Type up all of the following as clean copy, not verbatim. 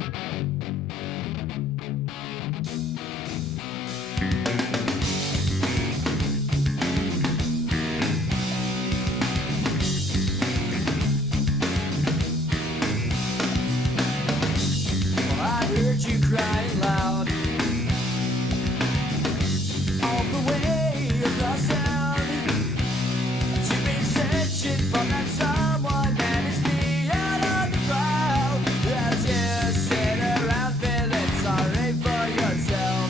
I heard you crying loud all the way across town. You've been searching for that someone that is beyond on the crowd. As you sit around feeling sorry for yourself.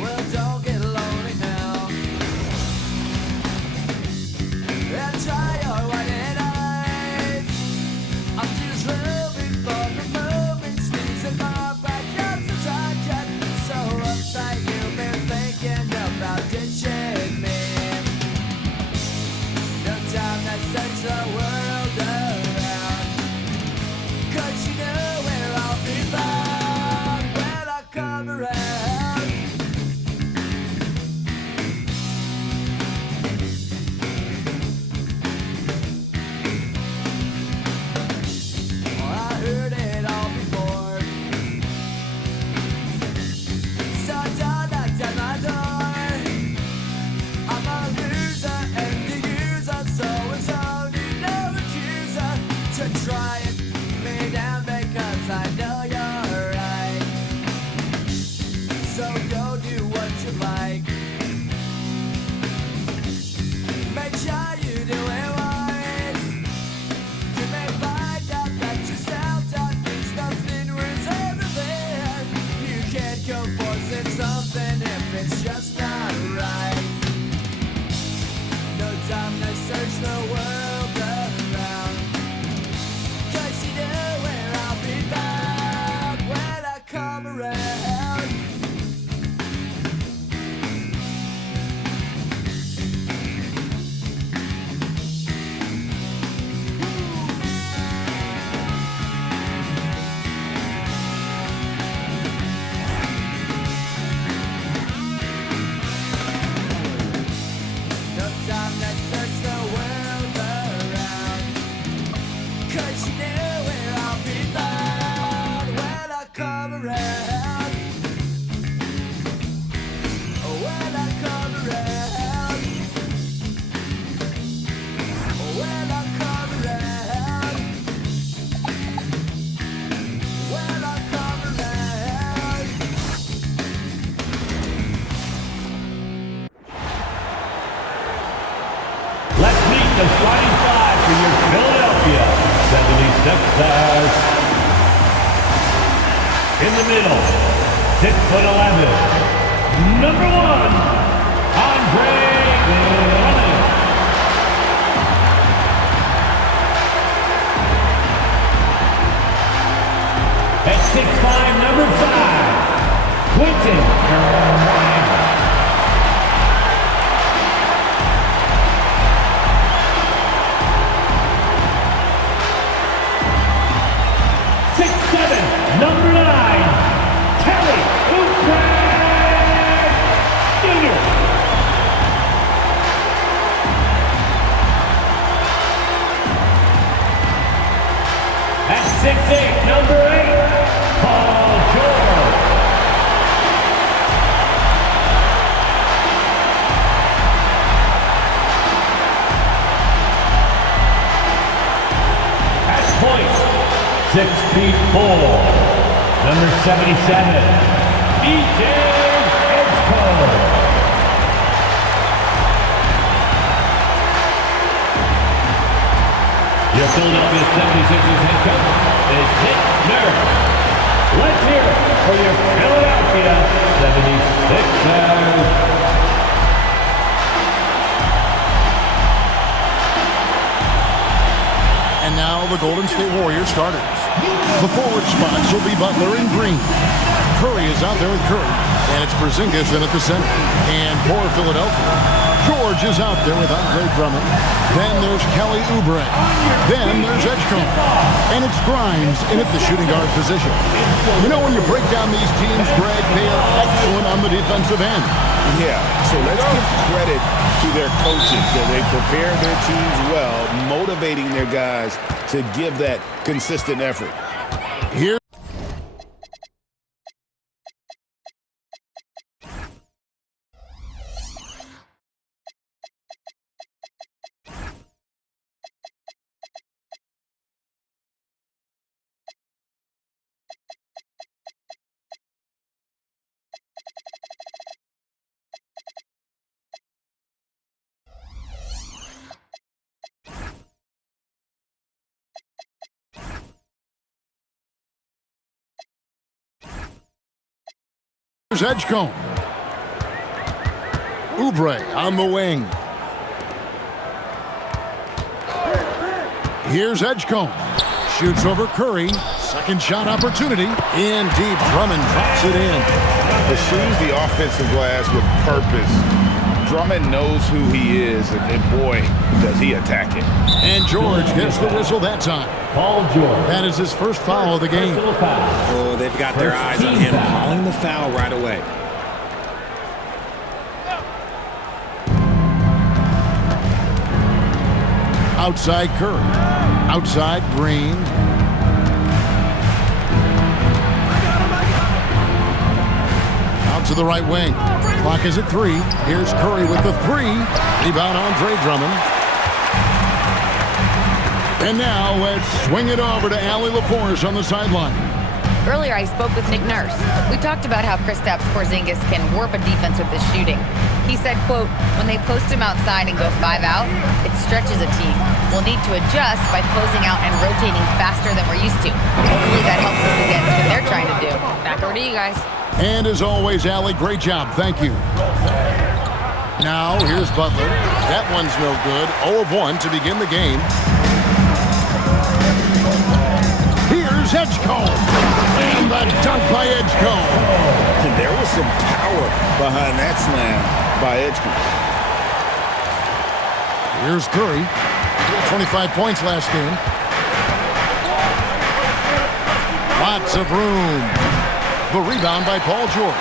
Well, don't get lonely now. And try your white eyes. I'm just hoping for the moments things that are back up to touch. So uptight you've been thinking about ditching me. No time to search the world around, 'cause you know where I'll be found when I come around. I heard it all before. So don't knock at my door. I'm a loser and the user, so it's only no accuser to try and me down because I know you're right. So go do what you like. Make sure you do it wise. You may find out that yourself that means nothing worth everything. You can't go forcing something if it's just not right. No time to search the world around, 'cause you know where I'll be found when I come around. No time to search the world around, 'cause you know where I'll be found when I come around. When I come around. When I come around. When I come around. Let's meet the starting five for your Philadelphia 76ers. In the middle, 6'11", number 1, Andre Drummond. At 6'5", number 5, Quentin Grimes. Number 9, Kelly Oubre Jr. At 6'8", number 8, Paul George. At point, 6'4", number 77, E.J. Edgecoat. Your Philadelphia 76ers head coach is Nick Nurse. Let's hear it for your Philadelphia 76ers. And now the Golden State Warriors starters. The forward spots will be Butler and Green. Curry is out there with Curry, and it's Porzingis in at the center. And for Philadelphia, George is out there with Andre Drummond. Then there's Kelly Oubre. Then there's Edgecoat. And it's Grimes in at the shooting guard position. You know, when you break down these teams, Greg, they are excellent on the defensive end. Yeah, so let's give credit to their coaches that they prepare their teams well, motivating their guys to give that consistent effort. Here's Edgecombe. Oubre on the wing. Here's Edgecombe. Shoots over Curry. Second shot opportunity. In deep. Drummond drops it in. Pursues the offensive glass with purpose. Drummond knows who he is, and boy, does he attack it. And George gets the whistle that time. Paul George. That is his first foul of the game. Personal foul. Oh, they've got their eyes on him, calling the foul right away. Outside Curry. Outside Green. Out to the right wing. Clock is at 3. Here's Curry with the 3. Rebound Andre Drummond. And now let's swing it over to Allie LaForce on the sideline. Earlier, I spoke with Nick Nurse. We talked about how Kristaps Porzingis can warp a defense with his shooting. He said, quote, when they post him outside and go 5 out, it stretches a team. We'll need to adjust by closing out and rotating faster than we're used to. Hopefully that helps us against what they're trying to do. Back over to you guys. And as always, Allie, great job. Thank you. Now, here's Butler. That one's no good. 0 of 1 to begin the game. Here's Edgecombe. And the dunk by Edgecombe. And there was some power behind that slam by Edgecombe. Here's Curry. 25 points last game. Lots of room. The rebound by Paul George.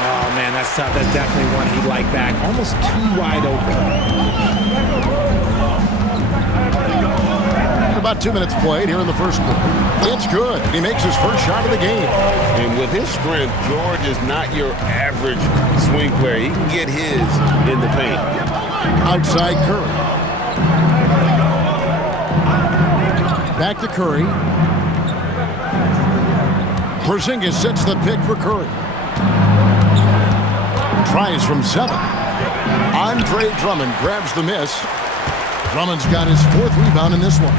Oh, man, that's tough. That's definitely one he'd like back. Almost too wide open. About 2 minutes played here in the first quarter. It's good. He makes his first shot of the game. And with his strength, George is not your average swing player. He can get his in the paint. Outside Curry. Back to Curry. Porzingis sets the pick for Curry. Tries from 7. Andre Drummond grabs the miss. Drummond's got his 4th rebound in this one.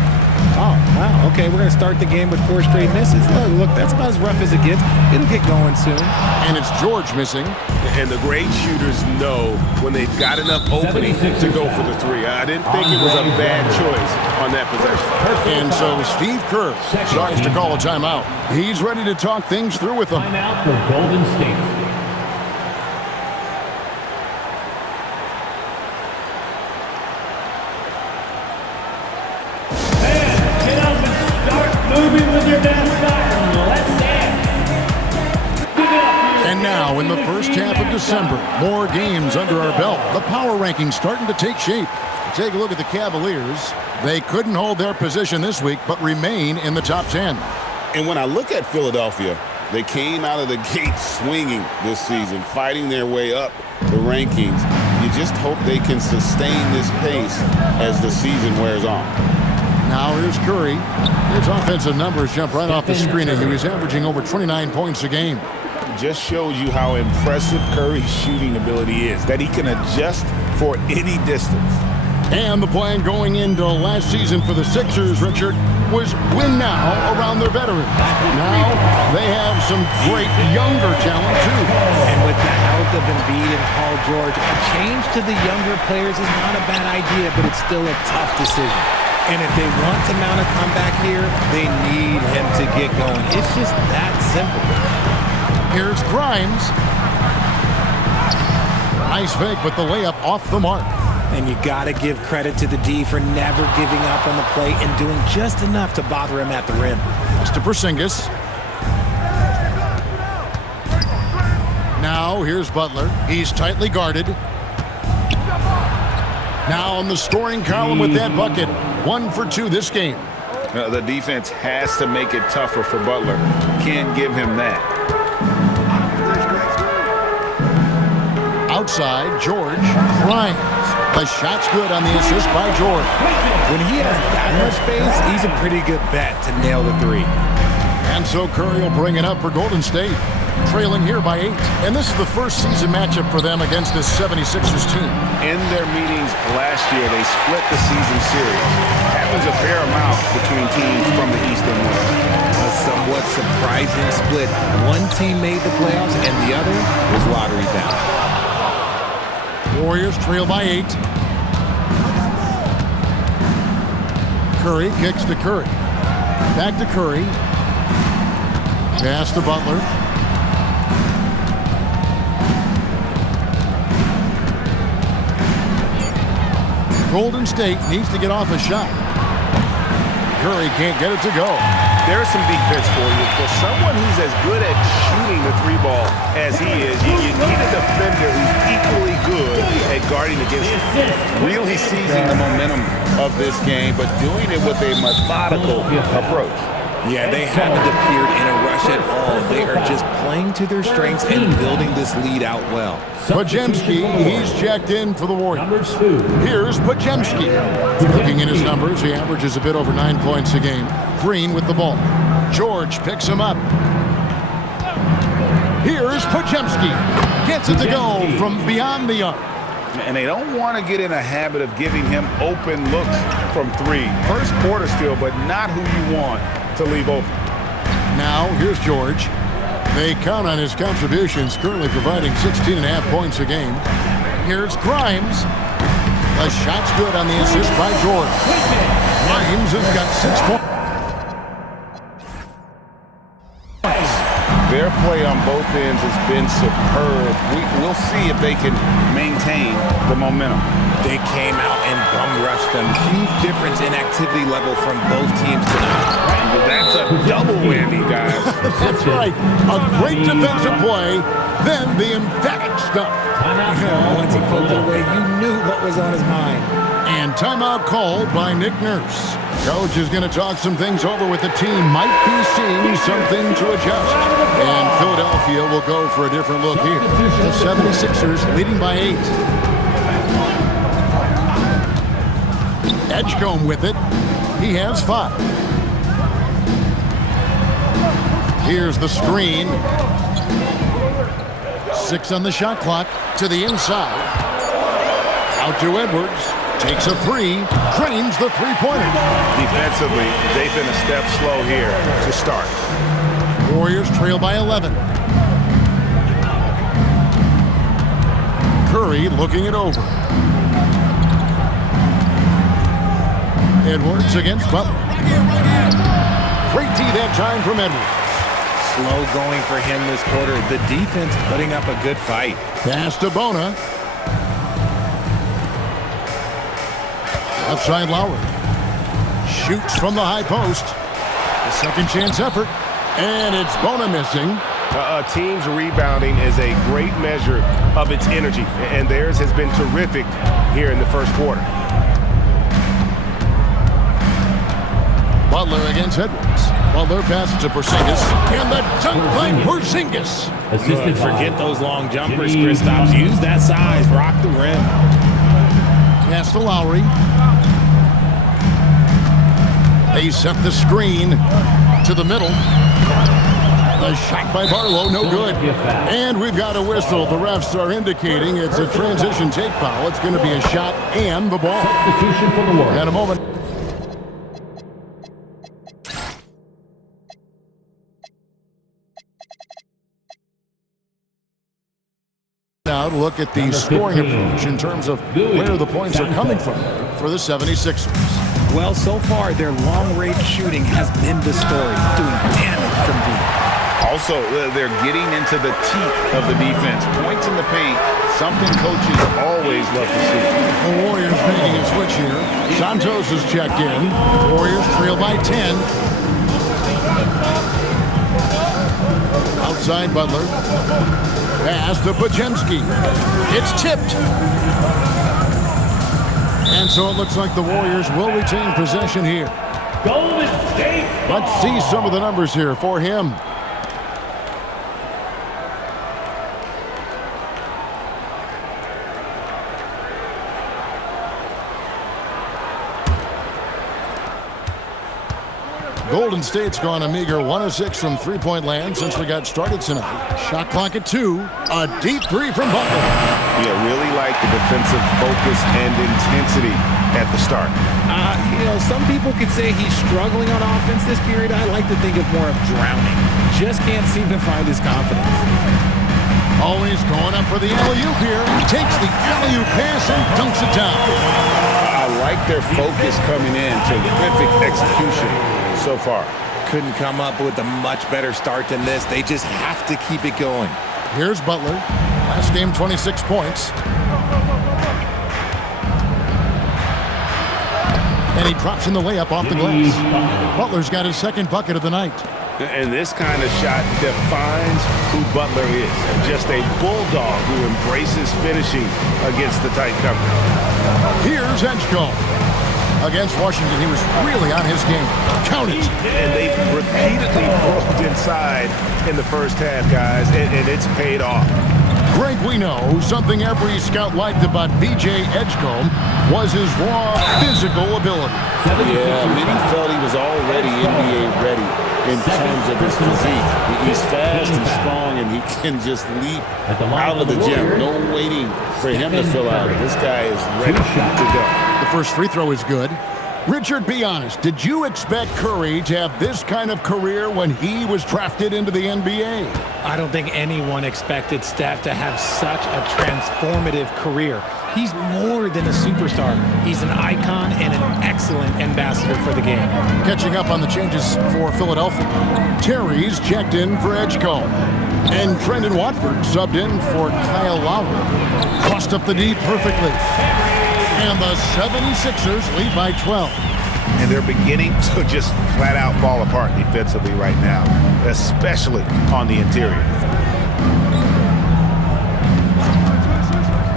Oh, wow. Okay, we're going to start the game with 4 straight misses. Look, that's about as rough as it gets. It'll get going soon. And it's George missing. And the great shooters know when they've got enough opening to go for the 3. I didn't think it was a bad choice on that possession. And so Steve Kerr starts to call a timeout. He's ready to talk things through with them. Timeout for Golden State. Moving with your mascot. Let's dance. And now in the first half of December, more games under our belt. The power rankings starting to take shape. Take a look at the Cavaliers. They couldn't hold their position this week, but remain in the top 10. And when I look at Philadelphia, they came out of the gate swinging this season, fighting their way up the rankings. You just hope they can sustain this pace as the season wears on. Now here's Curry. His offensive numbers jump right off the screen, and he was averaging over 29 points a game. Just shows you how impressive Curry's shooting ability is, that he can adjust for any distance. And the plan going into last season for the Sixers, Richard, was win now around their veterans. Now they have some great younger talent, too. And with the health of Embiid and Paul George, a change to the younger players is not a bad idea, but it's still a tough decision. And if they want to mount a comeback here, they need him to get going. It's just that simple. Here's Grimes. Nice fake, but the layup off the mark. And you got to give credit to the D for never giving up on the plate and doing just enough to bother him at the rim. It's to Porzingis. Now here's Butler. He's tightly guarded. Now on the scoring column with that bucket. 1 for 2 this game. The defense has to make it tougher for Butler. Can't give him that. Outside, George. Grimes. The shot's good on the assist by George. When he has that much space, he's a pretty good bet to nail the 3. And so Curry will bring it up for Golden State. trailing here by 8. And this is the first season matchup for them against this 76ers team. In their meetings last year, they split the season series. Happens a fair amount between teams from the East and West. A somewhat surprising split. One team made the playoffs and the other was lottery bound. Warriors trail by 8. Curry kicks to Curry. Back to Curry. Pass to Butler. Golden State needs to get off a shot. Curry can't get it to go. There's some defense for you. For someone who's as good at shooting the three ball as he is, you need a defender who's equally good at guarding against him. Really seizing the momentum of this game, but doing it with a methodical approach. Yeah, they haven't appeared in a rush at all. They are just playing to their strengths and building this lead out well. Podziemski, he's checked in for the Warriors. Here's Podziemski. Looking in his numbers, he averages a bit over 9 points a game. Green with the ball. George picks him up. Here's Podziemski. Gets it to go from beyond the arc. And they don't want to get in a habit of giving him open looks from three. First quarter still, but not who you want to leave open. Now, here's George. They count on his contributions, currently providing 16.5 points a game. Here's Grimes. The shot's good on the assist by George. Grimes has got 6 points. Their play on both ends has been superb. We'll see if they can maintain the momentum. They came out and bum rushed them. Huge difference in activity level from both teams tonight. That's a double whammy, guys. That's right. A great defensive play, then the emphatic stuff. Once he pulled it away, you knew what was on his mind. And timeout called by Nick Nurse. Coach is going to talk some things over with the team. Might be seeing something to adjust. And Philadelphia will go for a different look here. The 76ers leading by 8. Edgecombe with it. He has 5. Here's the screen. 6 on the shot clock. To the inside. Out to Edwards. Takes a 3. Drains the three-pointer. Defensively, they've been a step slow here to start. Warriors trail by 11. Curry looking it over. Edwards against Butler. Great D that time from Edwards. Slow going for him this quarter. The defense putting up a good fight. Pass to Bona. Left side Lowry. Shoots from the high post. A second chance effort. And it's Bona missing. A team's rebounding is a great measure of its energy, and theirs has been terrific here in the first quarter. Butler against Edwards. Butler passes to Porzingis. And the dunk by Porzingis. Assisted Forget those long jumpers, Kristaps. Use that size. Rock the rim. Pass to Lowry. They set the screen to the middle. The shot by Barlow, no good. And we've got a whistle. The refs are indicating it's a transition take foul. It's going to be a shot and the ball. Substitution for the Warriors. In a moment. Now to look at the scoring approach in terms of where the points are coming from for the 76ers. Well, so far, their long-range shooting has been the story, doing damage from deep. Also, they're getting into the teeth of the defense. Points in the paint, something coaches always love to see. The Warriors making a switch here. Santos has checked in. Warriors trail by 10. Outside Butler. Pass to Podziemski. It's tipped. And so it looks like the Warriors will retain possession here. Golden State. Let's see some of the numbers here for him. Golden State's gone a meager 1 of 6 from three-point land since we got started tonight. Shot clock at 2. A deep three from Butler. Yeah, really like the defensive focus and intensity at the start. Some people could say he's struggling on offense this period. I like to think of more of drowning. Just can't seem to find his confidence. Always going up for the alley-oop here. Takes the alley-oop pass and dunks it down. I like their focus coming in. Terrific execution so far. Couldn't come up with a much better start than this. They just have to keep it going. Here's Butler. Last game, 26 points. And he drops in the layup off the glass. Butler's got his second bucket of the night. And this kind of shot defines who Butler is. Just a bulldog who embraces finishing against the tight cover. Here's Edgecombe. Against Washington, he was really on his game. Count it. And they've repeatedly broke inside in the first half, guys, and it's paid off. Greg, we know something every scout liked about B.J. Edgecombe was his raw physical ability. Yeah, many felt he was already NBA ready in terms of his physique. He's fast and strong, and he can just leap out of the gym. No waiting for him to fill out. This guy is ready to go. The first free throw is good. Richard, be honest. Did you expect Curry to have this kind of career when he was drafted into the NBA? I don't think anyone expected Steph to have such a transformative career. He's more than a superstar. He's an icon and an excellent ambassador for the game. Catching up on the changes for Philadelphia. Terry's checked in for Edgecombe. And Trendon Watford subbed in for Kyle Lowry. Crossed up the D perfectly. And the 76ers lead by 12. And they're beginning to just flat out fall apart defensively right now, especially on the interior.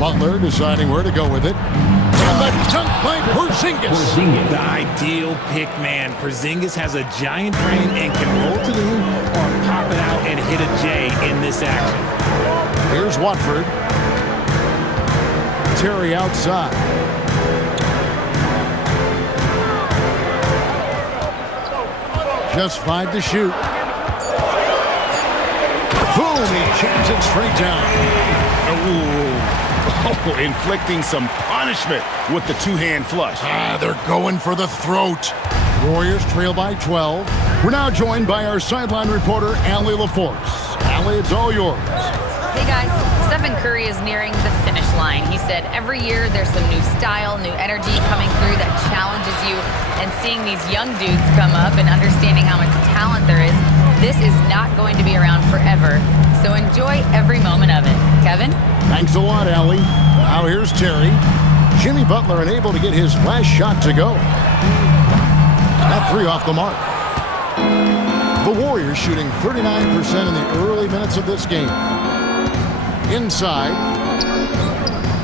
Butler deciding where to go with it. And the dunk by Porzingis. The ideal pick man. Porzingis has a giant frame and can roll to the hoop or pop it out and hit a J in this action. Here's Watford. Terry outside. Just 5 to shoot. Boom, he jams it straight down. Oh, inflicting some punishment with the two-hand flush. They're going for the throat. Warriors trail by 12. We're now joined by our sideline reporter, Allie LaForce. Allie, it's all yours. Hey guys, Stephen Curry is nearing the finish line. He said every year there's some new style, new energy coming through that challenges you, and seeing these young dudes come up and understanding how much talent there is, this is not going to be around forever. So enjoy every moment of it. Kevin? Thanks a lot, Allie. Now here's Terry. Jimmy Butler unable to get his last shot to go. That three off the mark. The Warriors shooting 39% in the early minutes of this game. Inside.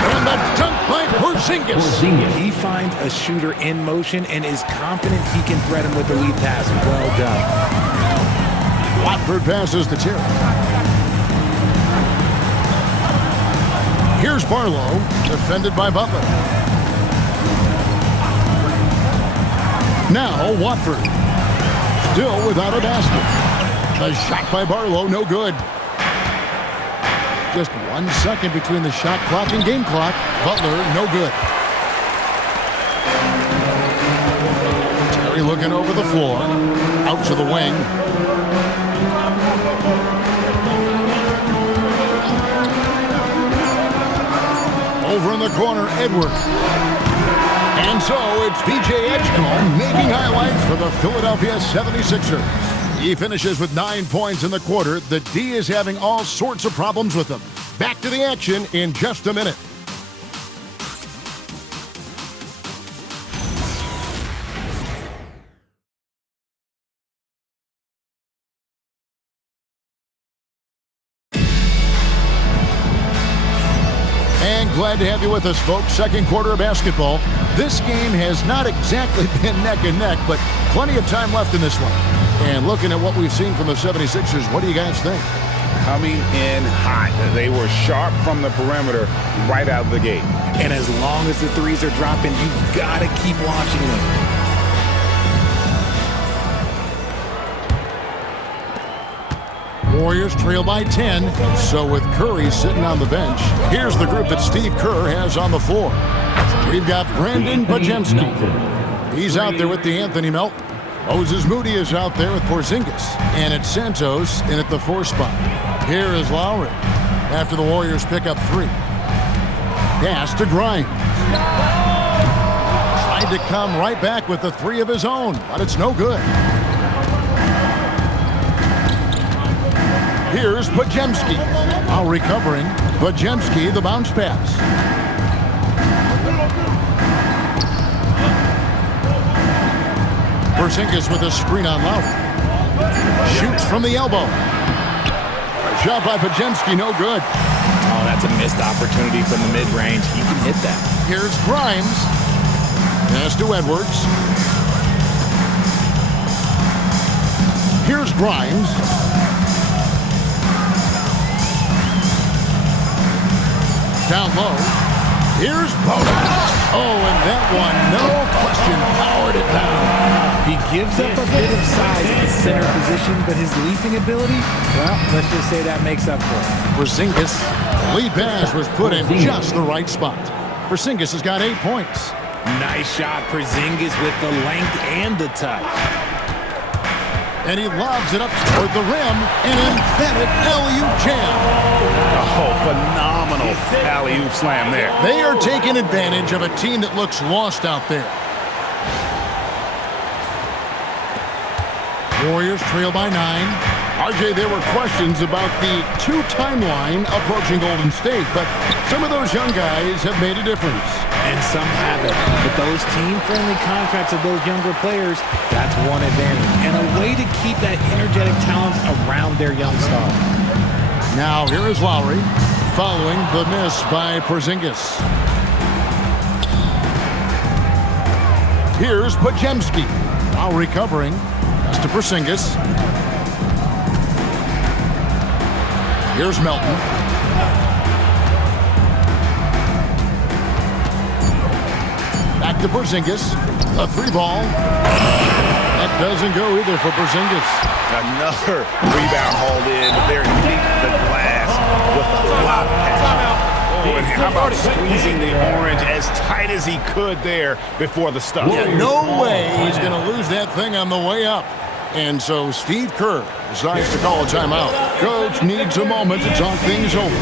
And the dunk by Porzingis. He finds a shooter in motion and is confident he can thread him with the lead pass. Well done. Watford passes to Terry. Here's Barlow, defended by Butler. Now Watford, still without a basket. A shot by Barlow, no good. Just 1 second between the shot clock and game clock. Butler, no good. Terry looking over the floor, out to the wing. Over in the corner, Edwards. And so it's B.J. Edgecombe making highlights for the Philadelphia 76ers. He finishes with 9 points in the quarter. The D is having all sorts of problems with him. Back to the action in just a minute. And glad to have you with us, folks. Second quarter of basketball. This game has not exactly been neck and neck, but plenty of time left in this one. And looking at what we've seen from the 76ers, what do you guys think? Coming in hot. They were sharp from the perimeter right out of the gate. And as long as the threes are dropping, you've got to keep watching them. Warriors trail by 10. So with Curry sitting on the bench, here's the group that Steve Kerr has on the floor. We've got Brandon Podziemski. He's out there with the Anthony Melton. Moses Moody is out there with Porzingis. And it's Santos in at the 4 spot. Here is Lowry after the Warriors pick up 3. Pass to Grimes. Tried to come right back with the 3 of his own, but it's no good. Here's Podziemski. While recovering, Podziemski the bounce pass. Porzingis with a screen on Lowry. Shoots from the elbow. Shot by Podziemski, no good. Oh, that's a missed opportunity from the mid-range. He can hit that. Here's Grimes. Pass to Edwards. Here's Grimes. Down low. Here's Bowden. Oh, and that one, no question, powered it down. He gives up a bit of size in the center position, but his leaping ability, well, let's just say that makes up for it. Porzingis, the lead pass was put in just the right spot. Porzingis has got 8 points. Nice shot, Porzingis with the length and the touch. And he lobs it up toward the rim, an emphatic alley-oop jam. Oh, phenomenal alley-oop slam there. They are taking advantage of a team that looks lost out there. Warriors trail by 9. RJ, there were questions about the 2 timeline approaching Golden State, but some of those young guys have made a difference. And some haven't. But those team-friendly contracts of those younger players, that's one advantage. And a way to keep that energetic talent around their young stars. Now, here is Lowry, following the miss by Porzingis. Here's Podziemski. Now recovering. That's to Porzingis. Here's Melton. Back to Porzingis. A 3 ball. That doesn't go either for Porzingis. Another rebound hauled in, but they're hitting the glass with a lot of passion. Oh, and how about squeezing the orange as tight as he could there before the stuff? Yeah, no way he's going to lose that thing on the way up. And so Steve Kerr decides to call a timeout. Coach needs a moment to talk things over.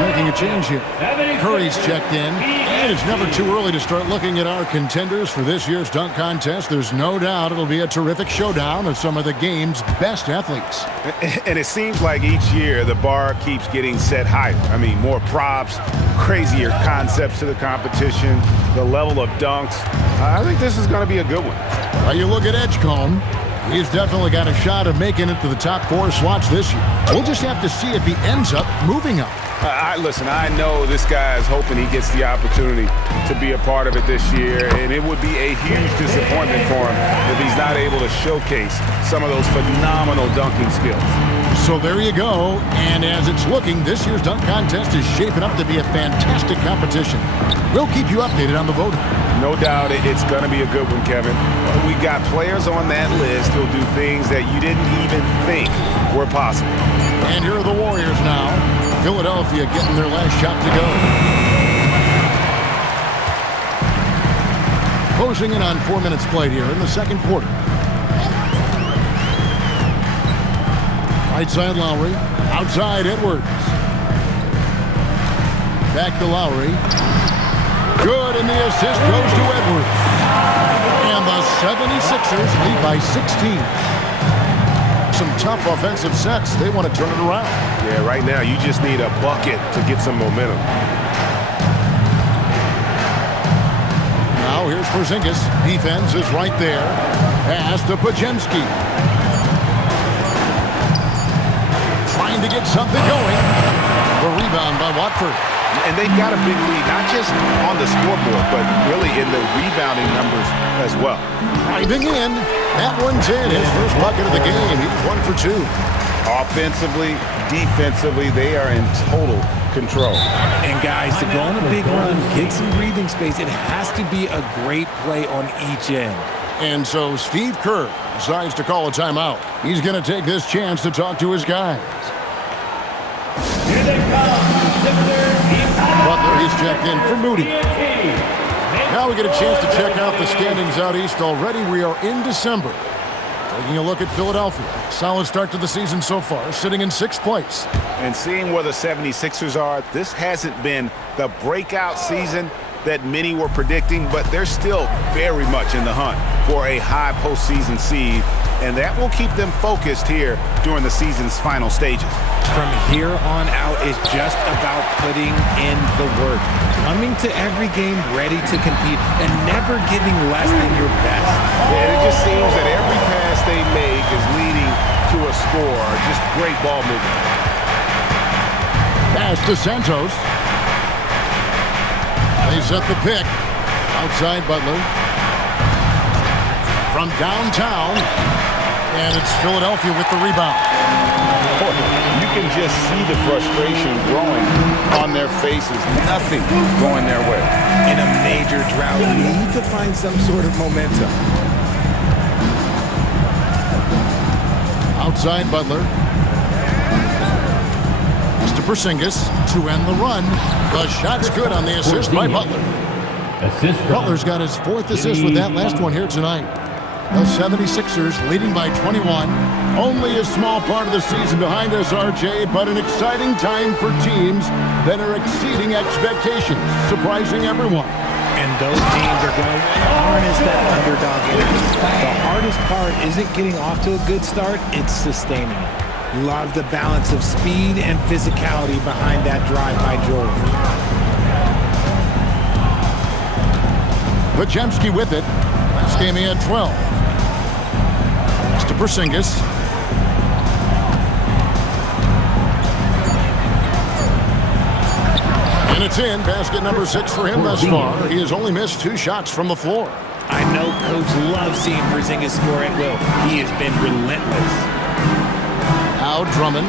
Making a change here. Curry's checked in, and it's never too early to start looking at our contenders for this year's dunk contest. There's no doubt it'll be a terrific showdown of some of the game's best athletes. And it seems like each year the bar keeps getting set higher. I mean, more props, crazier concepts to the competition, the level of dunks. I think this is going to be a good one. Well, you look at Edgecombe. He's definitely got a shot of making it to the top 4 slots this year. We'll just have to see if he ends up moving up. Listen, I know this guy is hoping he gets the opportunity to be a part of it this year, and it would be a huge disappointment for him if he's not able to showcase some of those phenomenal dunking skills. So there you go, and as it's looking, this year's dunk contest is shaping up to be a fantastic competition. We'll keep you updated on the voting. No doubt it's going to be a good one, Kevin. We got players on that list who'll do things that you didn't even think were possible. And here are the Warriors now. Philadelphia getting their last shot to go. Closing in on 4 minutes played here in the second quarter. Right side Lowry. Outside Edwards. Back to Lowry. Good, and the assist goes to Edwards. And the 76ers lead by 16. Some tough offensive sets. They want to turn it around. Yeah, right now you just need a bucket to get some momentum. Now here's Porzingis. Defense is right there. Pass to Podziemski. Trying to get something going. The rebound by Watford. And they've got a big lead, not just on the scoreboard, but really in the rebounding numbers as well. Driving in. That one's in. His first bucket of the game. He's 1 for 2. Offensively, defensively, they are in total control. And guys, to go on a big run, get some breathing space, it has to be a great play on each end. And so Steve Kerr decides to call a timeout. He's going to take this chance to talk to his guys. Here they come. Butler, he's checked in for Moody. Now we get a chance to check out the standings out east already. We are in December. Taking a look at Philadelphia. Solid start to the season so far, sitting in 6th place. And seeing where the 76ers are, this hasn't been the breakout season that many were predicting, but they're still very much in the hunt for a high postseason seed, and that will keep them focused here during the season's final stages. From here on out is just about putting in the work, coming to every game ready to compete, and never giving less than your best. And it just seems that every pass they make is leading to a score. Just great ball movement. Pass to Santos. They set the pick. Outside Butler. From downtown. And it's Philadelphia with the rebound. You can just see the frustration growing on their faces. Nothing going their way. In a major drought, need to find some sort of momentum. Outside Butler. Mr. Porzingis to end the run. The shot's good on the assist by Butler. Butler's got his 4th assist with that last one here tonight. The 76ers leading by 21. Only a small part of the season behind us, RJ, but an exciting time for teams that are exceeding expectations, surprising everyone. And those teams are going to harness that underdog energy. The hardest part isn't getting off to a good start, it's sustaining it. Love the balance of speed and physicality behind that drive by George. Podziemski with it. Last game he had 12. Mr. Porzingis. And it's in. Basket number 6 for him thus far. He has only missed 2 shots from the floor. I know Coach loves seeing Porzingis score at will. He has been relentless. Now Drummond.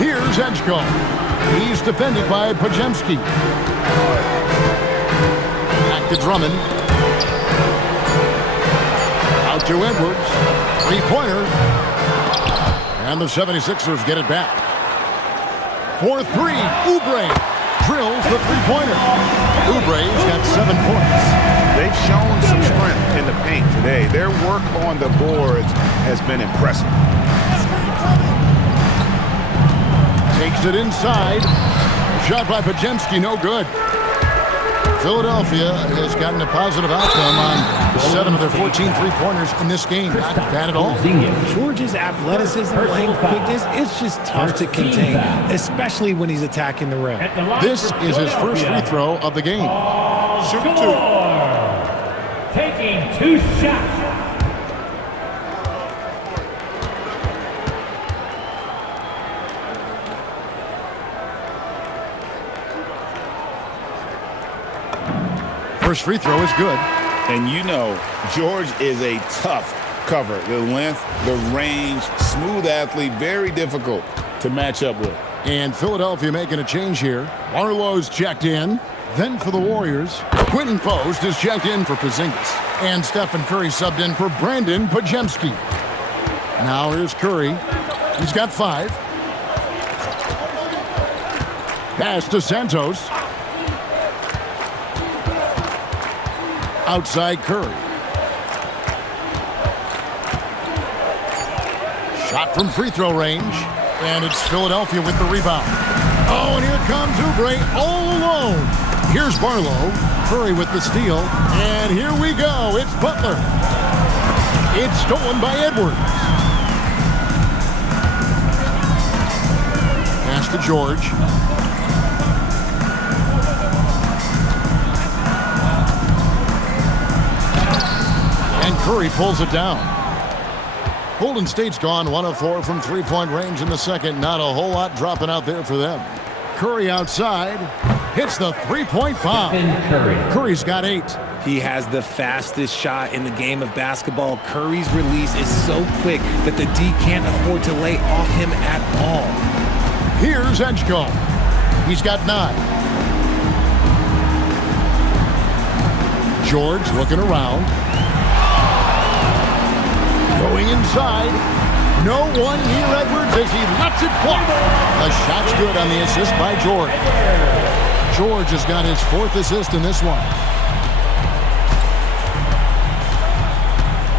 Here's Edgecombe. He's defended by Podziemski. Back to Drummond. Out to Edwards. 3-pointer. And the 76ers get it back. 4-3. Oubre drills the 3-pointer. Oubre's got 7 points. They've shown some strength in the paint today. Their work on the boards has been impressive. Takes it inside. Shot by Podziemski, no good. Philadelphia has gotten a positive outcome on 7 of their 14 3-pointers in this game. Not bad at all. George's athleticism, length, quickness, it's just tough to contain, especially when he's attacking the rim. This is his first free throw of the game. Shoot 2. Taking 2 shots. First free throw is good. And you know, George is a tough cover. The length, the range, smooth athlete, very difficult to match up with. And Philadelphia making a change here. Barlow's checked in. Then for the Warriors, Quentin Post is checked in for Porzingis. And Stephen Curry subbed in for Brandon Podziemski. Now here's Curry. He's got 5. Pass to Santos. Outside Curry. Shot from free throw range. And it's Philadelphia with the rebound. Oh, and here comes Oubre all alone. Here's Barlow. Curry with the steal. And here we go. It's Butler. It's stolen by Edwards. Pass to George. And Curry pulls it down. Golden State's gone 1 of 4 from three-point range in the second. Not a whole lot dropping out there for them. Curry outside. Hits the three-point bomb. Curry's got 8. He has the fastest shot in the game of basketball. Curry's release is so quick that the D can't afford to lay off him at all. Here's Edgecombe. He's got 9. George looking around. Going inside. No one near Edwards as he lets it fly. The shot's good on the assist by George. George has got his 4th assist in this one.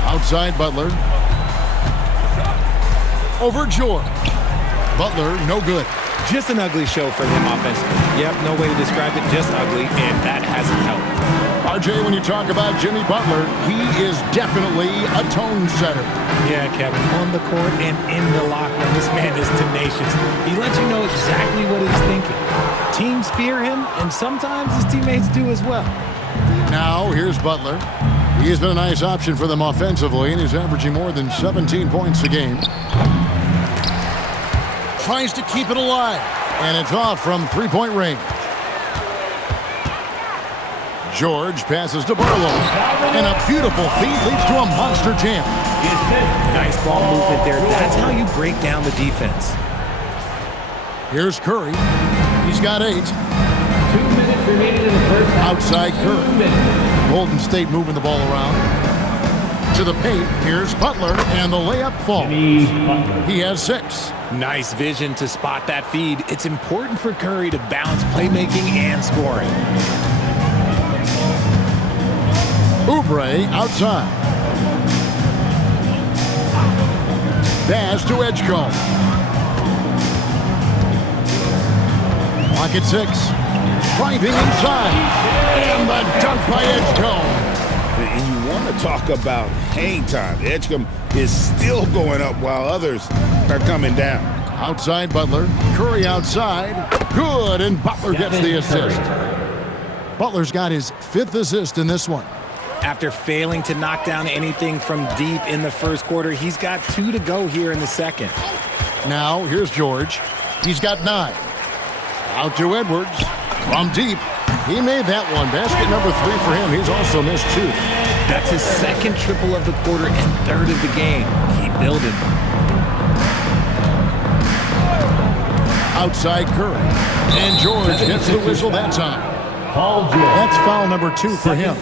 Outside Butler. Over George. Butler, no good. Just an ugly show for him offensively. Yep, no way to describe it, just ugly, and that hasn't helped. RJ, when you talk about Jimmy Butler, he is definitely a tone setter. Yeah, Kevin, on the court and in the locker room, this man is tenacious. He lets you know exactly what he's thinking. Teams fear him, and sometimes his teammates do as well. Now, here's Butler. He has been a nice option for them offensively, and he's averaging more than 17 points a game. Tries to keep it alive, and it's off from three-point range. George passes to Barlow, and a beautiful feed leads to a monster jam. Nice ball movement there. That's how you break down the defense. Here's Curry. He's got 8. 2 minutes remaining in the first half. Outside Curry. Golden State moving the ball around. To the paint, here's Butler, and the layup falls. He has 6. Nice vision to spot that feed. It's important for Curry to balance playmaking and scoring. Oubre outside. Pass to Edgecombe. Clock at 6. Driving inside. And the dunk by Edgecombe. And you want to talk about hang time. Edgecombe is still going up while others are coming down. Outside Butler. Curry outside. Good, and Butler gets the assist. Butler's got his 5th assist in this one. After failing to knock down anything from deep in the first quarter, he's got 2 to go here in the second. Now, here's George. He's got 9. Out to Edwards. From deep. He made that one. Basket number 3 for him. He's also missed 2. That's his 2nd triple of the quarter and 3rd of the game. Keep building. Outside Curry. And George gets the whistle that time. That's foul number 2 for him.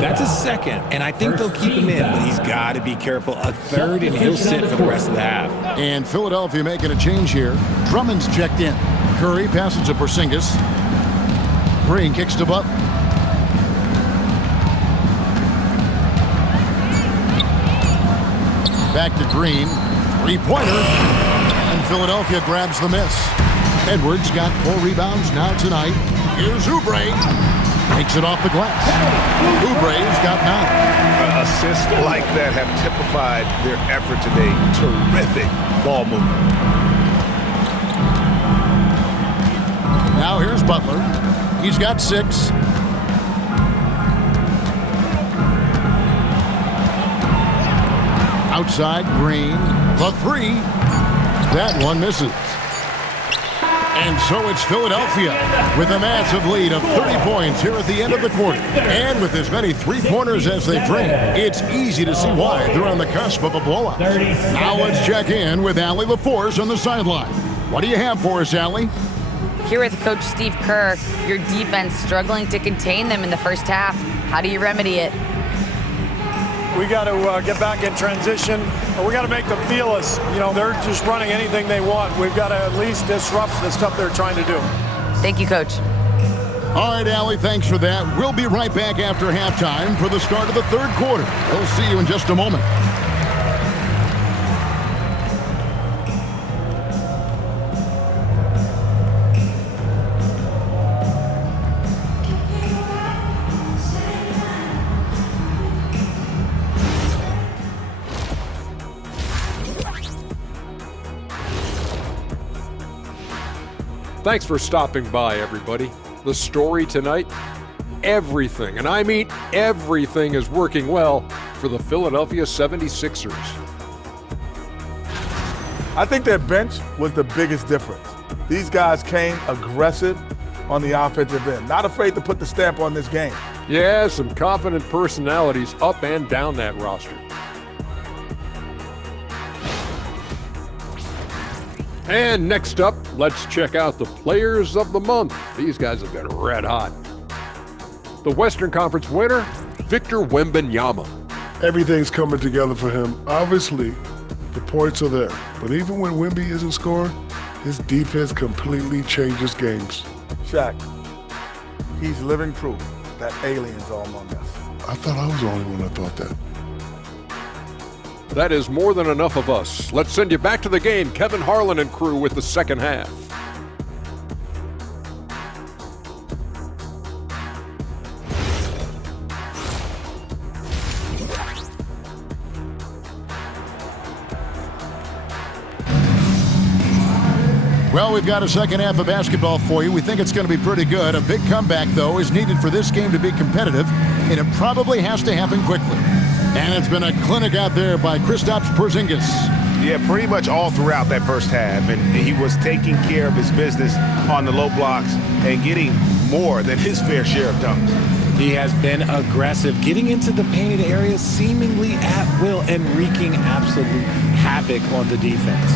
That's his 2nd, and I think they'll keep him in, but he's got to be careful. A 3rd, and he'll sit for the rest of the half. And Philadelphia making a change here. Drummond's checked in. Curry passes to Porzingis. Green kicks to Butler. Back to Green. 3-pointer. And Philadelphia grabs the miss. Edwards got 4 rebounds now tonight. Here's Oubre. Takes it off the glass. Oubre's got 9. Assists like that have typified their effort today. Terrific ball movement. Now here's Butler. He's got 6. Outside Green. The 3. That one misses. And so it's Philadelphia with a massive lead of 30 points here at the end of the quarter. And with as many three-pointers as they bring, it's easy to see why they're on the cusp of a blowout. Now let's check in with Allie LaForce on the sideline. What do you have for us, Allie? Here with Coach Steve Kerr, your defense struggling to contain them in the first half. How do you remedy it? We got to get back in transition, or we got to make them feel us. You know, they're just running anything they want. We've got to at least disrupt the stuff they're trying to do. Thank you, Coach. All right, Allie, thanks for that. We'll be right back after halftime for the start of the 3rd quarter. We'll see you in just a moment. Thanks for stopping by, everybody. The story tonight, everything, and I mean everything, is working well for the Philadelphia 76ers. I think their bench was the biggest difference. These guys came aggressive on the offensive end, not afraid to put the stamp on this game. Yeah, some confident personalities up and down that roster. And next up, let's check out the Players of the Month. These guys have been red hot. The Western Conference winner, Victor Wembanyama. Everything's coming together for him. Obviously, the points are there. But even when Wemby isn't scoring, his defense completely changes games. Shaq, he's living proof that aliens are among us. I thought I was the only one that thought that. That is more than enough of us. Let's send you back to the game. Kevin Harlan and crew with the second half. Well, we've got a second half of basketball for you. We think it's going to be pretty good. A big comeback, though, is needed for this game to be competitive, and it probably has to happen quickly. And it's been a clinic out there by Kristaps Porzingis. Yeah, pretty much all throughout that first half, and he was taking care of his business on the low blocks and getting more than his fair share of dunks. He has been aggressive, getting into the painted areas seemingly at will and wreaking absolute havoc on the defense.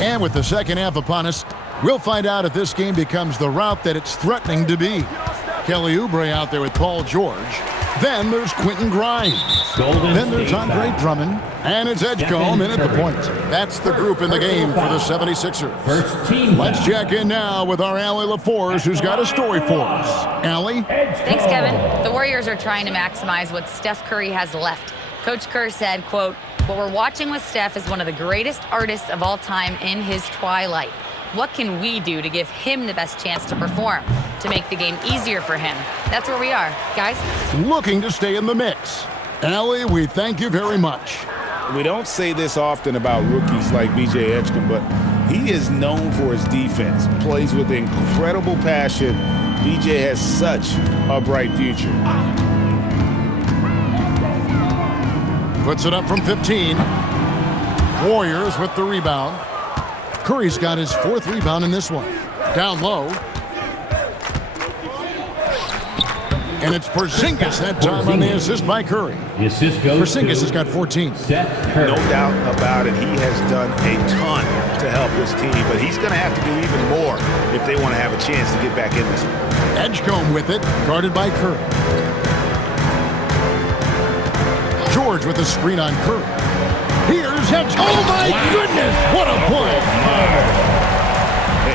And with the second half upon us, we'll find out if this game becomes the route that it's threatening to be. Kelly Oubre out there with Paul George. Then there's Quentin Grimes. Then there's Andre Drummond. And it's Edgecombe in at the point. That's the group in the game for the 76ers. Let's check in now with our Allie LaForce, who's got a story for us. Allie? Thanks, Kevin. The Warriors are trying to maximize what Steph Curry has left. Coach Kerr said, quote, "What we're watching with Steph is one of the greatest artists of all time in his twilight. What can we do to give him the best chance to perform, to make the game easier for him?" That's where we are, guys. Looking to stay in the mix. Allie, we thank you very much. We don't say this often about rookies like B.J. Edgecombe, but he is known for his defense. Plays with incredible passion. B.J. has such a bright future. Puts it up from 15. Warriors with the rebound. Curry's got his fourth rebound in this one. Down low. And it's Porzingis that time on the assist by Curry. The assist goes Porzingis has got 14. No doubt about it. He has done a ton to help this team, but he's going to have to do even more if they want to have a chance to get back in this one. Edgecombe with it, guarded by Curry. George with a screen on Curry. Here's Edgecombe. Oh my goodness, what a play!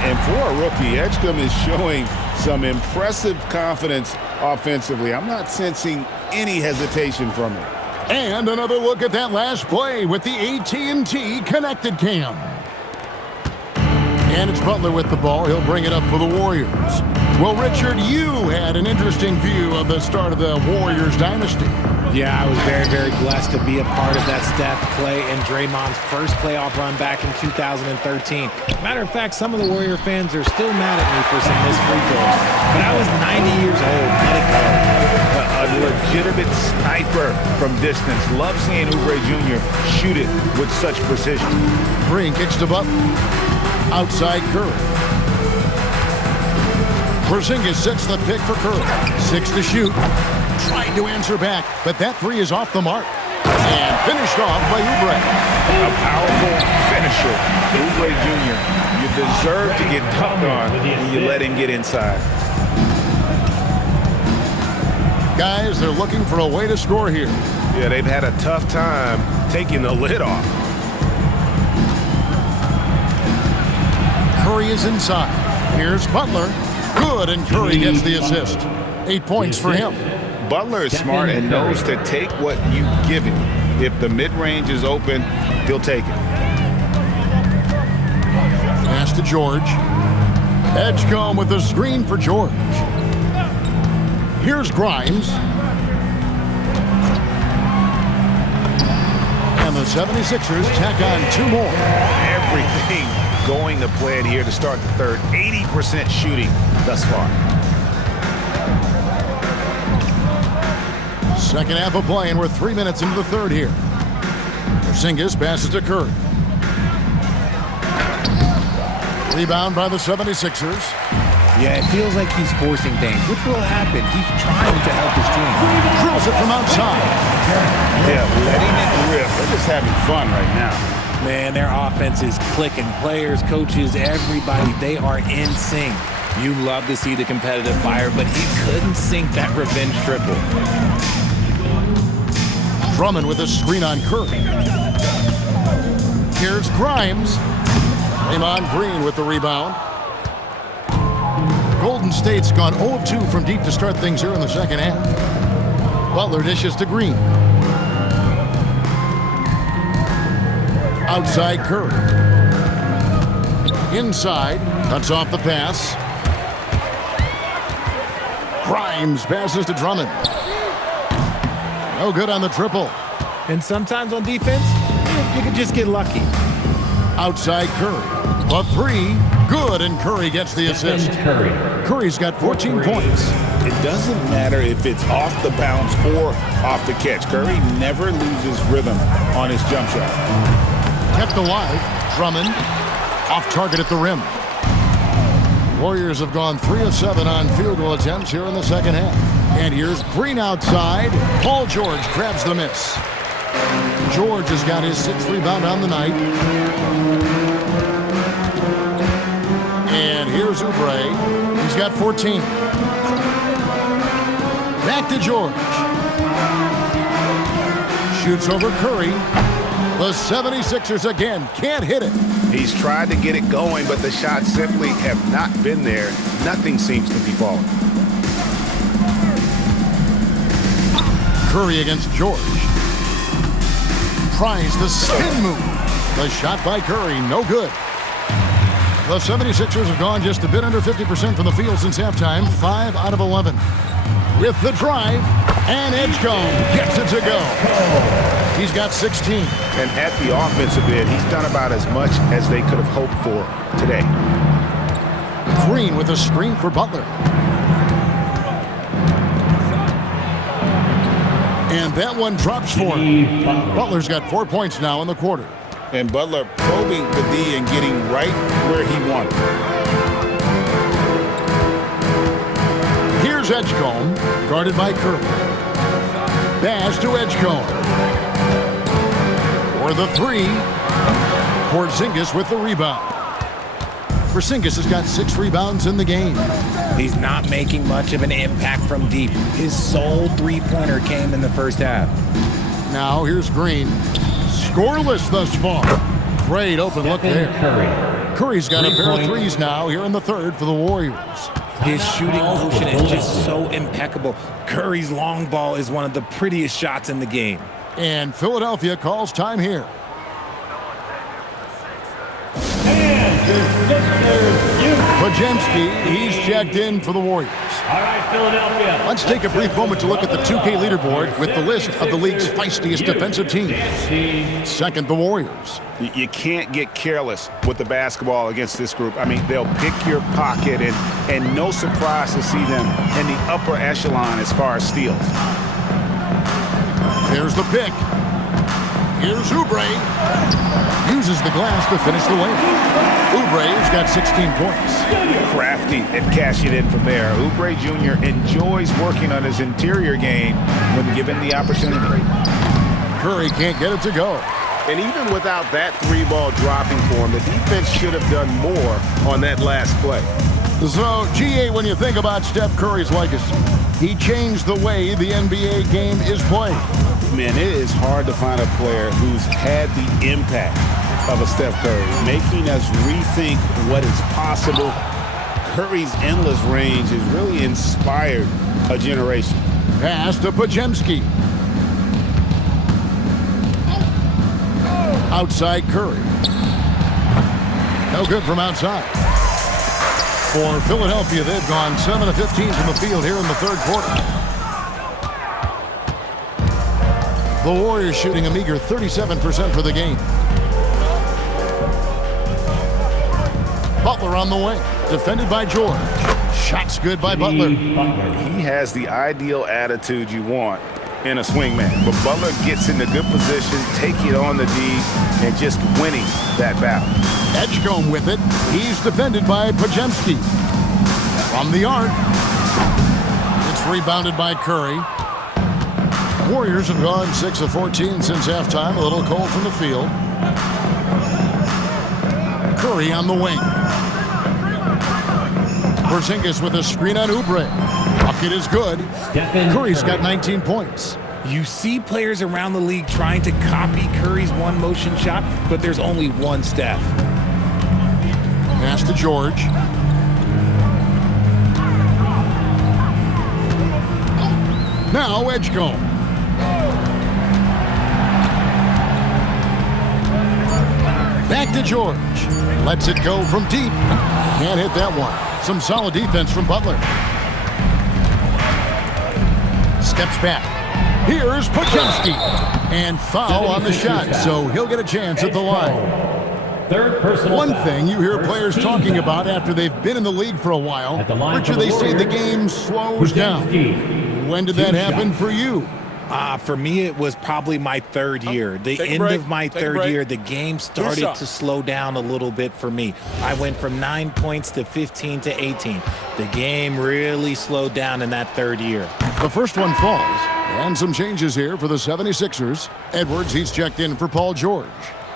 And for a rookie, Edgecombe is showing some impressive confidence offensively. I'm not sensing any hesitation from him. And another look at that last play with the AT&T Connected Cam. And it's Butler with the ball. He'll bring it up for the Warriors. Well, Richard, you had an interesting view of the start of the Warriors dynasty. Yeah, I was very, very blessed to be a part of that Steph, Clay, and Draymond's first playoff run back in 2013. Matter of fact, some of the Warrior fans are still mad at me for some missed free throws. But I was 90 years old. Let it go. A legitimate sniper from distance. Love seeing Oubre Jr. shoot it with such precision. Green kicks to Butler. Outside Curry. Porzingis sets the pick for Curry. 6 to shoot. Tried to answer back, but that three is off the mark. And finished off by Oubre. A powerful finisher. Oubre Jr. You deserve to get dunked on when you let him get inside. Guys, they're looking for a way to score here. Yeah, they've had a tough time taking the lid off. Curry is inside. Here's Butler. Good, and Curry gets the assist. 8 points for him. Butler is smart and knows to take what you give him. If the mid-range is open, he'll take it. Pass to George. Edgecombe with the screen for George. Here's Grimes. And the 76ers tack on 2 more. Everything going to plan here to start the third. 80% shooting thus far. Second half of play, and we're 3 minutes into the third here. Porzingis passes to Curry. Rebound by the 76ers. Yeah, it feels like he's forcing things, which will happen. He's trying to help his team. Drills it from outside. Yeah, letting it rip. They're just having fun right now. Man, their offense is clicking. Players, coaches, everybody, they are in sync. You love to see the competitive fire, but he couldn't sink that revenge triple. Drummond with a screen on Curry. Here's Grimes. Draymond Green with the rebound. Golden State's gone 0 of 2 from deep to start things here in the second half. Butler dishes to Green. Outside Curry. Inside, cuts off the pass. Grimes passes to Drummond. No good on the triple. And sometimes on defense, you can just get lucky. Outside Curry. A three, good, and Curry gets the assist. Curry's got 14 points. It doesn't matter if it's off the bounce or off the catch. Curry never loses rhythm on his jump shot. Kept alive, Drummond off target at the rim. Warriors have gone 3 of 7 on field goal attempts here in the second half. And here's Green outside. Paul George grabs the miss. George has got his 6th rebound on the night. And here's Oubre. He's got 14. Back to George. Shoots over Curry. The 76ers again can't hit it. He's tried to get it going, but the shots simply have not been there. Nothing seems to be falling. Curry against George. Tries the spin move. The shot by Curry, no good. The 76ers have gone just a bit under 50% from the field since halftime, 5 out of 11. With the drive, and Edgecombe gets it to go. He's got 16. And at the offensive end, he's done about as much as they could have hoped for today. Green with a screen for Butler. And that one drops for him. Butler's got 4 points now in the quarter. And Butler probing the D and getting right where he wanted. Here's Edgecombe, guarded by Curry. Pass to Edgecombe. For the three, Porzingis with the rebound. Porzingis has got 6 rebounds in the game. He's not making much of an impact from deep. His sole three-pointer came in the first half. Now here's Green. Scoreless thus far. Great open look there. Curry's got a pair of threes now here in the third for the Warriors. His shooting motion is just so impeccable. Curry's long ball is one of the prettiest shots in the game. And Philadelphia calls time here. Podziemski, he's checked in for the Warriors. All right, Philadelphia. Let's take a brief moment to look at the 2K leaderboard with the list of the league's feistiest defensive teams. Second, the Warriors. You can't get careless with the basketball against this group. I mean, they'll pick your pocket, and no surprise to see them in the upper echelon as far as steals. There's the pick. Here's Oubre. Uses the glass to finish the win. Oubre's got 16 points. Crafty and cashing in from there. Oubre Jr. enjoys working on his interior game when given the opportunity. Curry can't get it to go. And even without that 3-ball dropping for him, the defense should have done more on that last play. So, GA, when you think about Steph Curry's legacy, he changed the way the NBA game is played. Man, it is hard to find a player who's had the impact of a Steph Curry, making us rethink what is possible. Curry's endless range has really inspired a generation. Pass to Podziemski. Outside Curry. No good from outside. For Philadelphia, they've gone 7 of 15 from the field here in the third quarter. The Warriors shooting a meager 37% for the game. Butler on the way, defended by George. Shots good by Butler. He has the ideal attitude you want in a swingman. But Butler gets in a good position, taking it on the D, and just winning that battle. Edgecombe with it. He's defended by Podziemski. From the arc. It's rebounded by Curry. Warriors have gone 6 of 14 since halftime. A little cold from the field. Curry on the wing. Porzingis with a screen on Oubre. Bucket is good. Curry's got 19 points. You see players around the league trying to copy Curry's one-motion shot, but there's only one Steph. Pass to George. Now Edgecombe. Back to George. Lets it go from deep. Can't hit that one. Some solid defense from Butler. Steps back. Here's Podziemski. And foul on the shot, so he'll get a chance at the line. Third personal One foul. thing you hear First players team talking foul. about after they've been in the league for a while, At the line Richard, for the they say the Warriors, game slows down. Podziemski. When did Two that happen shots. for you? For me, it was probably my third year. The Take a end break. of my Take a third break. year, the game started shot. to slow down a little bit for me. I went from 9 points to 15 to 18. The game really slowed down in that third year. The first one falls. And some changes here for the 76ers. Edwards, he's checked in for Paul George.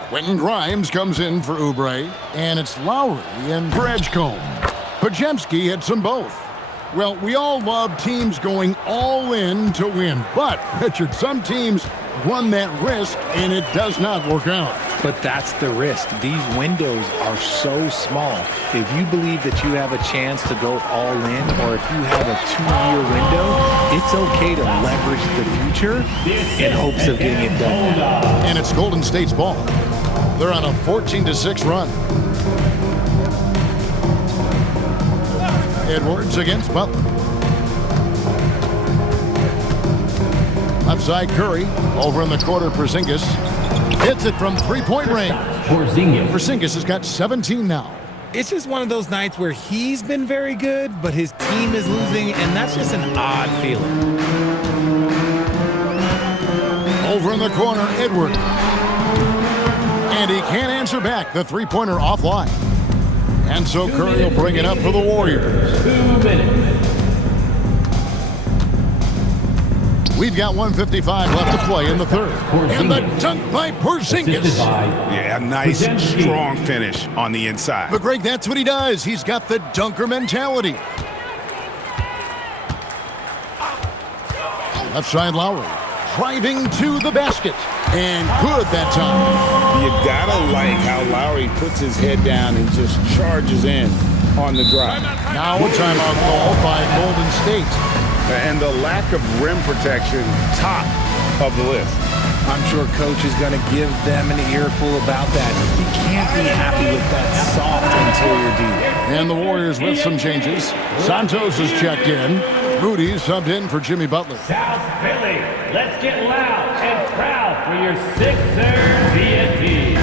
Quentin Grimes comes in for Oubre. And it's Lowry in for Edgecombe. Podziemski hits them both. Well, we all love teams going all in to win. But, Richard, some teams run that risk, and it does not work out. But that's the risk. These windows are so small. If you believe that you have a chance to go all in, or if you have a 2-year window, it's okay to leverage the future in hopes of getting it done now. And it's Golden State's ball. They're on a 14-6 run. Edwards against Butler. Left side Curry. Over in the corner, Porzingis. Hits it from three-point range. Porzingis has got 17 now. It's just one of those nights where he's been very good, but his team is losing, and that's just an odd feeling. Over in the corner, Edwards. And he can't answer back. The three-pointer offline. And so Curry will bring it up for the Warriors. 2 minutes. We've got 1:55 left to play in the third. And the dunk by Porzingis. Assisted by Yeah, nice, Podziemski. strong finish on the inside. But Greg, that's what he does. He's got the dunker mentality. Left side Lowry. Driving to the basket. And good that time. You gotta like how Lowry puts his head down and just charges in on the drive. Now a timeout call by Golden State. And the lack of rim protection, top of the list. I'm sure Coach is going to give them an earful about that. You can't be happy with that soft interior D. And the Warriors with some changes. Santos is checked in. Rudy's subbed in for Jimmy Butler. South Philly, let's get loud and proud for your Sixers TNT.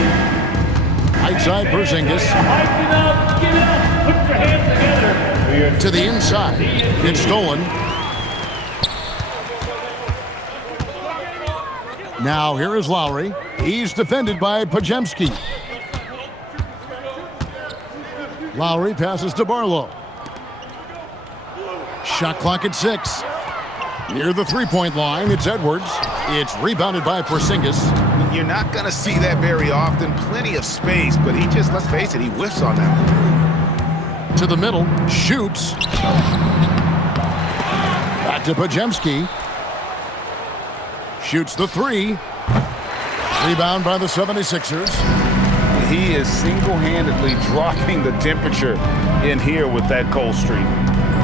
Right side Porzingis. Hype it up, get up, put your hands together for your To the inside. It's stolen. Now here is Lowry. He's defended by Podziemski. Lowry passes to Barlow. Shot clock at 6. Near the three-point line, it's Edwards. It's rebounded by Porzingis. You're not going to see that very often. Plenty of space, but he just, let's face it, he whiffs on that one. To the middle, shoots. Back to Podziemski. Shoots the three. Rebound by the 76ers. He is single-handedly dropping the temperature in here with that cold streak.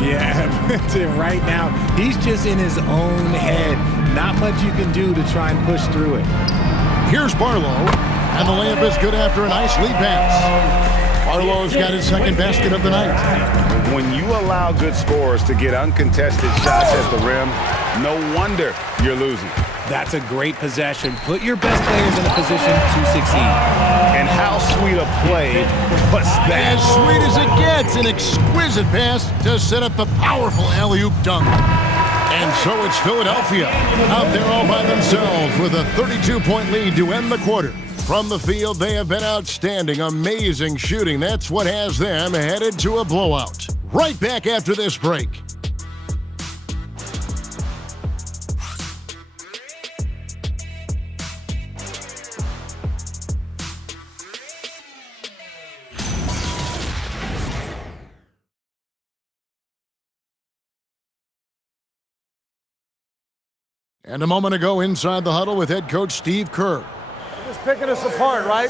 Yeah, right now, he's just in his own head. Not much you can do to try and push through it. Here's Barlow, and the layup is good after a nice lead pass. Barlow's got his second basket of the night. When you allow good scorers to get uncontested shots at the rim, no wonder you're losing. That's a great possession. Put your best players in a position to succeed. And how sweet a play was that? As sweet as it gets, an exquisite pass to set up the powerful alley-oop dunk. And so it's Philadelphia out there all by themselves with a 32-point lead to end the quarter. From the field, they have been outstanding, amazing shooting. That's what has them headed to a blowout. Right back after this break. And a moment ago inside the huddle with head coach Steve Kerr. Just picking us apart, right?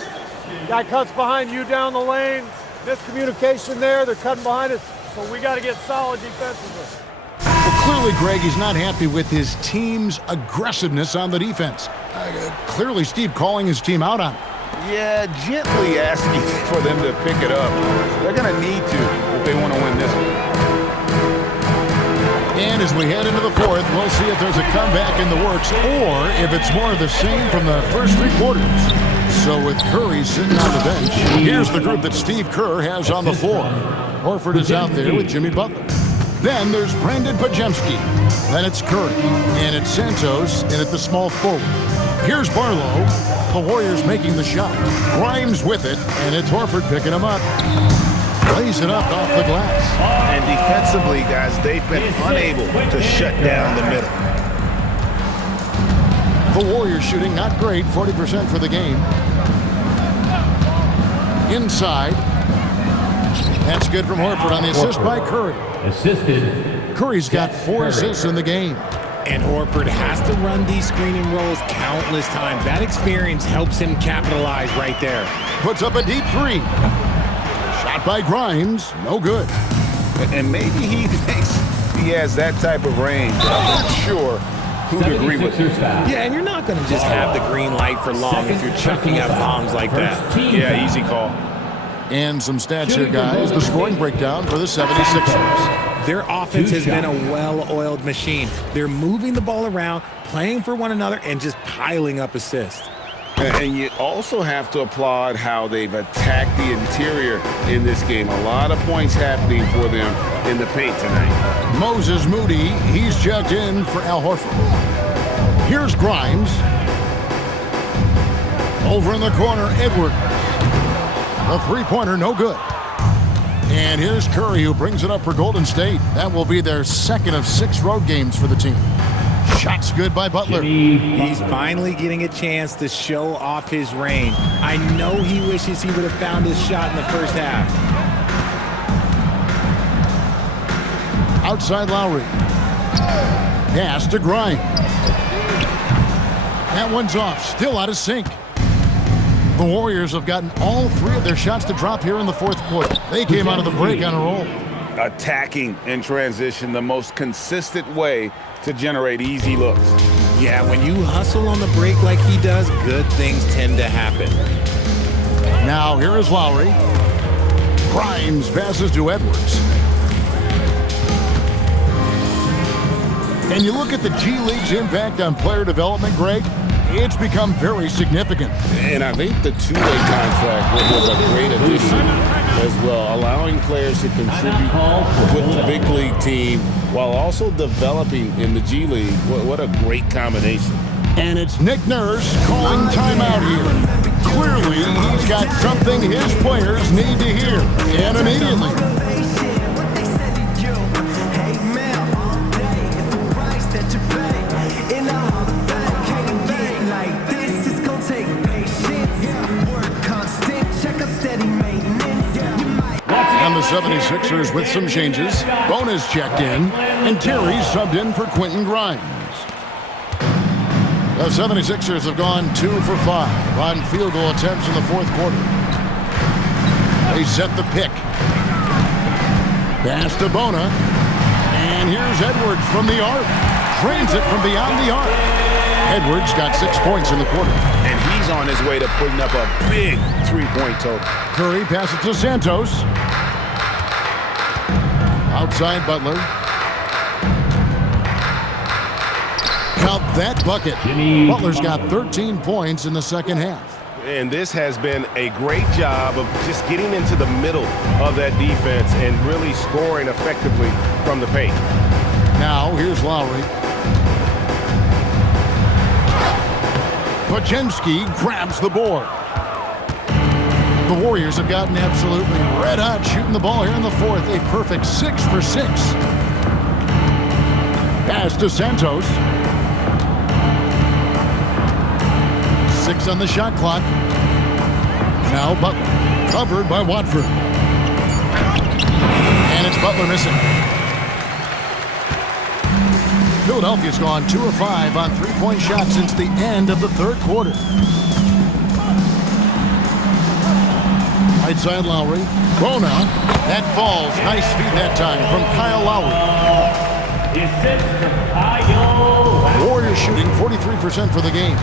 Guy cuts behind you down the lane. Miscommunication there. They're cutting behind us. So we got to get solid defensively. Well, clearly, Greg, he's not happy with his team's aggressiveness on the defense. Clearly, Steve calling his team out on it. Yeah, gently asking for them to pick it up. They're going to need to if they want to win this one. And as we head into the fourth, we'll see if there's a comeback in the works or if it's more of the same from the first three quarters. So with Curry sitting on the bench, here's the group that Steve Kerr has on the floor. Horford is out there with Jimmy Butler. Then there's Brandon Podziemski. Then it's Curry. And it's Santos in at the small forward. Here's Barlow. The Warriors making the shot. Grimes with it, and it's Horford picking him up. Lays it up off the glass. And defensively, guys, they've been unable to shut down the middle. The Warriors shooting not great, 40% for the game. Inside. That's good from Horford on the assist by Curry. Assisted. Curry's got 4 assists in the game. And Horford has to run these screening rolls countless times. That experience helps him capitalize right there. Puts up a deep three. Shot by Grimes, no good. And maybe he thinks he has that type of range. I'm not sure who'd agree with him. Yeah, and you're not going to just have the green light for long if you're chucking up bombs like that. Yeah, easy call. And some stats here, guys. The scoring breakdown for the 76ers. Their offense has been a well-oiled machine. They're moving the ball around, playing for one another, and just piling up assists. And you also have to applaud how they've attacked the interior in this game. A lot of points happening for them in the paint tonight. Moses Moody, he's checked in for Al Horford. Here's Grimes. Over in the corner, Edwards. The three-pointer, no good. And here's Curry, who brings it up for Golden State. That will be their second of 6 road games for the team. Shots good by Butler. He's finally getting a chance to show off his range. I know he wishes he would have found his shot in the first half. Outside Lowry. Pass to Grimes. That one's off, still out of sync. The Warriors have gotten all 3 of their shots to drop here in the fourth quarter. They came out of the break on a roll. Attacking in transition, the most consistent way to generate easy looks. Yeah, when you hustle on the break like he does, good things tend to happen. Now here is Lowry. Grimes passes to Edwards. And you look at the G League's impact on player development, Greg, it's become very significant. And I think the two-way contract was a great addition as well, allowing players to contribute with the big league team while also developing in the G League. What a great combination. And it's Nick Nurse calling timeout here. Clearly, he's got something his players need to hear, and immediately. And the 76ers with some changes. Bona's checked in, and Terry's subbed in for Quentin Grimes. The 76ers have gone 2 for 5 on field goal attempts in the fourth quarter. They set the pick. Pass to Bona. And here's Edwards from the arc. Drains it from beyond the arc. Edwards got 6 points in the quarter. And he's on his way to putting up a big three-point total. Curry passes to Santos. Outside Butler. Count that bucket. Butler's got 13 points in the second half. And this has been a great job of just getting into the middle of that defense and really scoring effectively from the paint. Now, here's Lowry. Podziemski grabs the board. The Warriors have gotten absolutely red hot shooting the ball here in the fourth. A perfect 6 for 6. Pass to Santos. 6 on the shot clock. Now Butler, covered by Watford. And it's Butler missing. Philadelphia's gone 2 of 5 on three-point shots since the end of the third quarter. Right side Lowry. Bona. That falls. Nice feed that time from Kyle Lowry. Warriors shooting 43% for the game.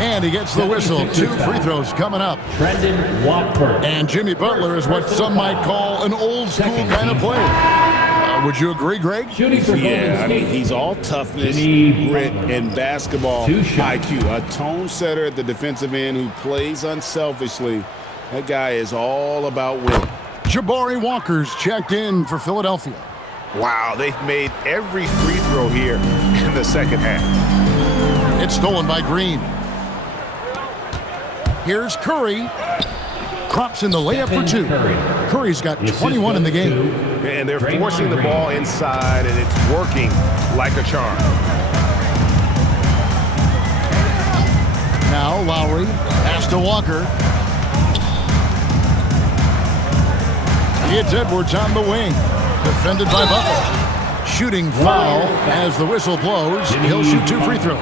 And he gets the whistle. 2 free throws coming up. Brendan Watford. And Jimmy Butler is what some might call an old-school kind of player. Would you agree, Greg? Yeah, I mean, he's all toughness, grit, and basketball IQ. A tone setter at the defensive end who plays unselfishly. That guy is all about winning. Jabari Walker's checked in for Philadelphia. Wow, they've made every free throw here in the second half. It's stolen by Green. Here's Curry. Crops in the layup for 2. Curry's got 21 in the game. And they're forcing the ball inside, and it's working like a charm. Now Lowry. Pass to Walker. It's Edwards on the wing. Defended by Butler. Shooting foul as the whistle blows. He'll shoot 2 free throws.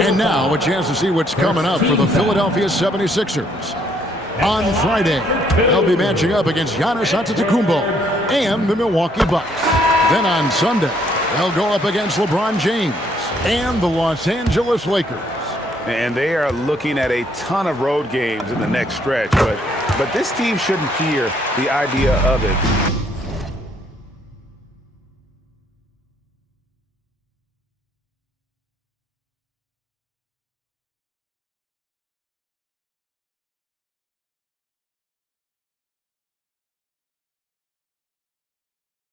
And now a chance to see what's coming up for the Philadelphia 76ers. On Friday, they'll be matching up against Giannis Antetokounmpo and the Milwaukee Bucks. Then on Sunday, they'll go up against LeBron James and the Los Angeles Lakers. And they are looking at a ton of road games in the next stretch, but this team shouldn't fear the idea of it.